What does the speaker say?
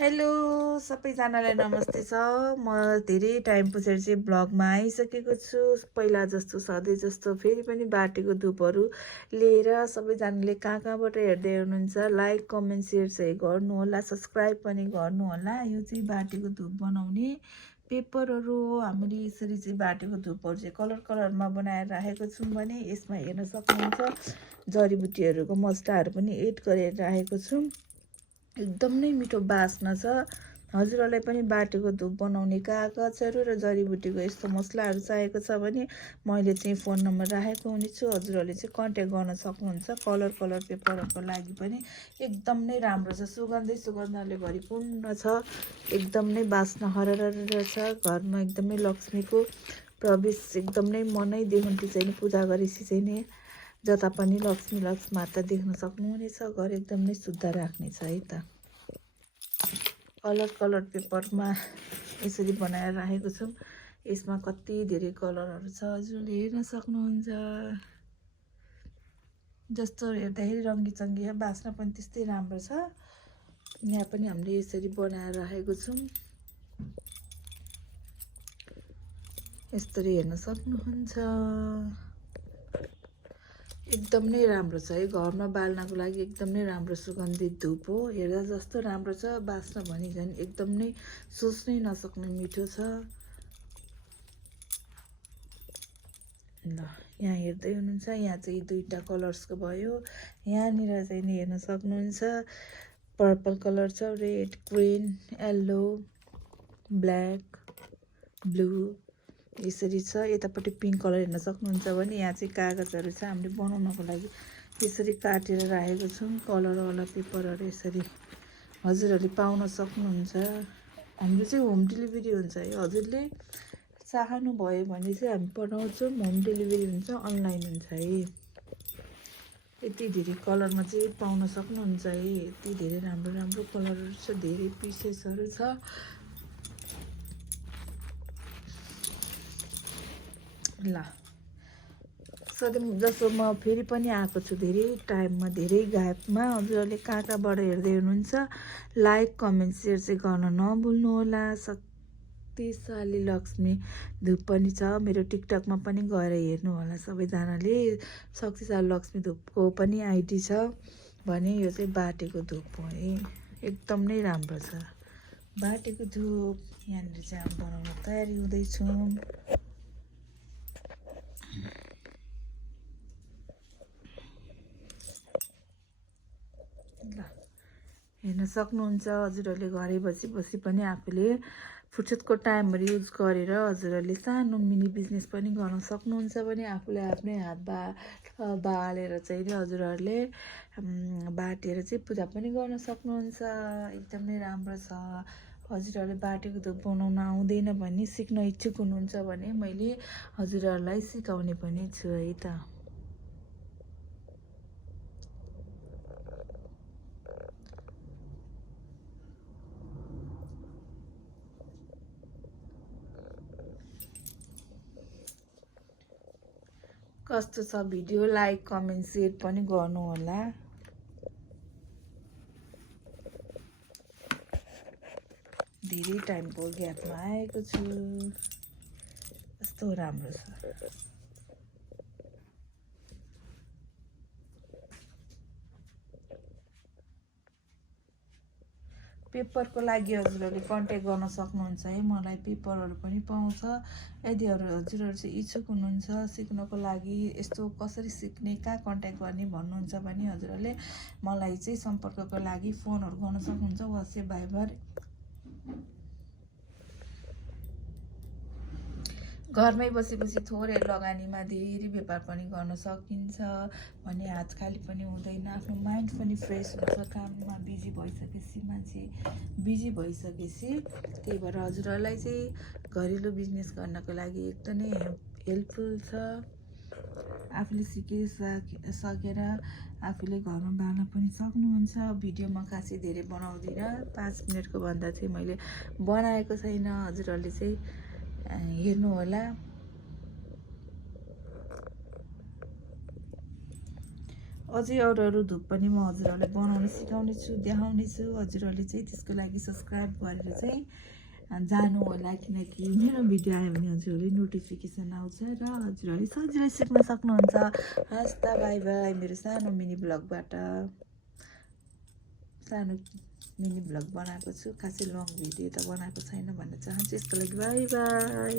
Hello सबैजनालाई नमस्ते छ। म धेरै टाइम पछाडि चाहिँ ब्लगमा आइसकेको छु। पहिला जस्तो सधैँ जस्तो फेरि पनि बाटेको धुपहरू लिएर सबैजनाले कहाँबाट हेर्दै हुनुहुन्छ लाइक कमेन्ट सेयर चाहिँ गर्नुहोला, सब्सक्राइब पनि गर्नुहोला। यो चाहिँ बाटेको धुप बनाउने पेपरहरू हो। हामीले यसरी चाहिँ बाटेको धुपहरू चाहिँ कलर कलरमा बनाएर राखेको छौँ भने यसमा हेर्न सक्नुहुन्छ जडीबुटीहरूको मसलाहरू पनि एड गरेर राखेको छु। एकदम नै मिठो बास्ना छ। हजुरहरूलाई पनि बाटेको धुप बनाउने कागजहरू र जडीबुटीको यस्तो मसलाहरू चाहिएको छ भने मैले चाहिँ फोन नम्बर राखेको हुनेछु। हजुरहरूले चाहिँ कन्ट्याक्ट गर्न सक्नुहुन्छ। कलर पेपरहरूको लागि पनि एकदम नै राम्रो छ। सुगन्धले भरिपूर्ण छ। एकदम नै बास्ना हरर छ। घरमा एकदमै लक्ष्मीको प्रवेश एकदम नै मनै देख्नु चाहिँ पूजा गरेपछि चाहिँ नि जता पनि लक्ष्मी माता देख्न सक्नुहुनेछ। घर एकदम नै शुद्ध राख्नेछ है त। कलर पेपरमा यसरी बनाएर राखेको छौँ। यसमा कति धेरै कलरहरू छ हजुरले हेर्न सक्नुहुन्छ। जस्तो हेर्दाखेरि रङ्गी बास्ना पनि त्यस्तै राम्रो छ। यहाँ पनि हामीले यसरी बनाएर राखेको छौँ। यसरी हेर्न सक्नुहुन्छ। एकदम नै राम्रो छ है। घरमा बाल्नको लागि एकदम नै राम्रो सुगन्धित धुप हो। हेर्दा जस्तो राम्रो छ, बास्ना भनी झन् एकदम नै सोच्नै नसक्ने मिठो छ। ल यहाँ हेर्दै हुनुहुन्छ, यहाँ चाहिँ दुईवटा कलर्सको भयो। यहाँनिर चाहिँ नि हेर्न सक्नुहुन्छ पर्पल कलर छ, red, green, yellow, black, blue यसरी छ। यतापट्टि पिङ्क कलर हेर्न सक्नुहुन्छ भने यहाँ चाहिँ कागजहरू छ हामीले बनाउनको लागि यसरी काटेर राखेको छौँ। कलरवाला पेपरहरू यसरी हजुरहरूले पाउन सक्नुहुन्छ। हाम्रो चाहिँ होम डेलिभरी हुन्छ है। हजुरले चाहनुभयो भने चाहिँ हामी पठाउँछौँ। होम डेलिभरी हुन्छ, अनलाइन हुन्छ है। यति धेरै कलरमा चाहिँ पाउन सक्नुहुन्छ है। यति धेरै राम्रो कलरहरू छ, धेरै पिसेसहरू छ। ल सधैँ जस्तो म फेरि पनि आएको छु धेरै टाइममा, धेरै ग्यापमा। हजुरहरूले कहाँबाट हेर्दै हुनुहुन्छ लाइक कमेन्ट सेयर चाहिँ गर्न नभुल्नुहोला। शक्तिशाली लक्ष्मी धुप पनि छ। मेरो टिकटकमा पनि गएर हेर्नुहोला सबैजनाले। शक्तिशाली लक्ष्मी धुपको पनि आइडी छ भने यो चाहिँ बाटेको धुप हो है। एकदम नै राम्रो छ बाटेको धुप। यहाँनिर चाहिँ हामी बनाउन तयारी हुँदैछौँ। ल हेर्न सक्नुहुन्छ। हजुरहरूले घरै बसी पनि आफूले फुर्सदको टाइमहरू युज गरेर हजुरहरूले सानो मिनी बिजनेस पनि गर्न सक्नुहुन्छ भने आफूले आफ्नै हात बालेर चाहिँ नि हजुरहरूले बाटेर चाहिँ पूजा पनि गर्न सक्नुहुन्छ। एकदमै राम्रो छ। हजुरहरूले बाटेको धुप बनाउन आउँदैन भने, सिक्न इच्छुक हुनुहुन्छ भने मैले हजुरहरूलाई सिकाउने पनि छु है त। कस्तो छ भिडियो लाइक कमेन्ट सेयर पनि गर्नुहोला। धेरै टाइमको ग्यापमा आएको छु। कस्तो राम्रो छ। पेपरको लागि हजुरहरूले कन्ट्याक्ट गर्न सक्नुहुन्छ है। मलाई पेपरहरू पनि पाउँछ। यदि हजुरहरू चाहिँ इच्छुक हुनुहुन्छ सिक्नको लागि, यस्तो कसरी सिक्ने, कहाँ कन्ट्याक्ट गर्ने भन्नुहुन्छ भने हजुरहरूले मलाई चाहिँ सम्पर्कको लागि फोनहरू गर्न सक्नुहुन्छ। WhatsApp, Viber. घरमै बसी थोरै लगानीमा धेरै व्यापार पनि गर्न सकिन्छ भने हात खाली पनि हुँदैन। आफ्नो माइन्ड पनि फ्रेस हुन्छ। काममा बिजी भइसकेपछि मान्छे बिजी भइसकेपछि, त्यही भएर हजुरहरूलाई चाहिँ घरेलु बिजनेस गर्नको लागि एकदमै हेल्पफुल छ। आफूले सकेर आफूले घरमा बाल्न पनि सक्नुहुन्छ। भिडियोमा खासै धेरै बनाउँदिनँ, 5 मिनटको भन्दा चाहिँ मैले बनाएको छैन। हजुरहरूले चाहिँ हेर्नु होला। अझै अरू अरू धुप पनि म हजुरहरूलाई बनाउन सिकाउने छु, देखाउने छु। हजुरहरूले चाहिँ त्यसको लागि सब्सक्राइब गरेर चाहिँ जानु होला, किनकि मेरो भिडियो आयो भने हजुरहरूले नोटिफिकेसन आउँछ र हजुरहरूले सजिलै सिक्न सक्नुहुन्छ। हस् त, बाई बाई। मेरो सानो मिनी ब्लगबाट सानो मिनी ब्लग बनाएको छु, खासै लङ भिडियो त बनाएको छैन भन्न चाहन्छु। यसको लागि बाई बाई।